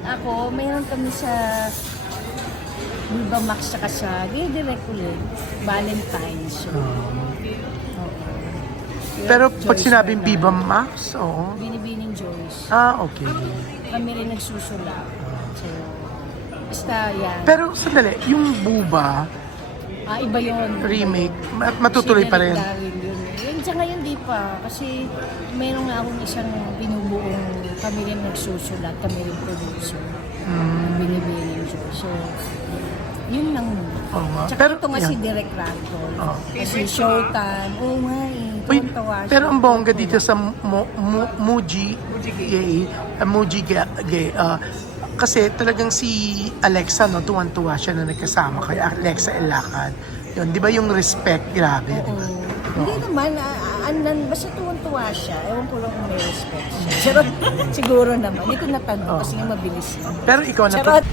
ako, mayroon kami sa Viva Max tsaka sa direct ulit. Valentine's show. Oo. Pero pag Joyce sinabing Bernal. Viva Max, oo. Binibining Joyce. Okay. Kami rin nagsusulat. So, basta yan. Pero sandali, yung Buba Iba yun. remake, matutuloy pa rin. Yun sa ngayon di pa. Kasi meron nga akong isang binubuong kami rin nagsusulat, kami rin producer. Binibining Joyce. So, yun lang muna. Oo nga. Tsaka Pero, ito nga si yan. Direk Randol. Oo. Kasi Showtime. Oo nga eh. Uy, Tuwan-tuwa siya. pero ang bongga dito sa Muji Gay, Muji Gay, kasi talagang si Alexa, no, tuwan-tuwa siya na nagkasama kay Alexa Elacad. Yun, di ba yung respect, grabe, di Oo. ba? Hindi naman, basta tuwan-tuwa siya. Ewan ko lang kung may respect siya. Charot. Siguro naman. Hindi ko natanong kasi nga mabilis lang. Pero ikaw na Charot.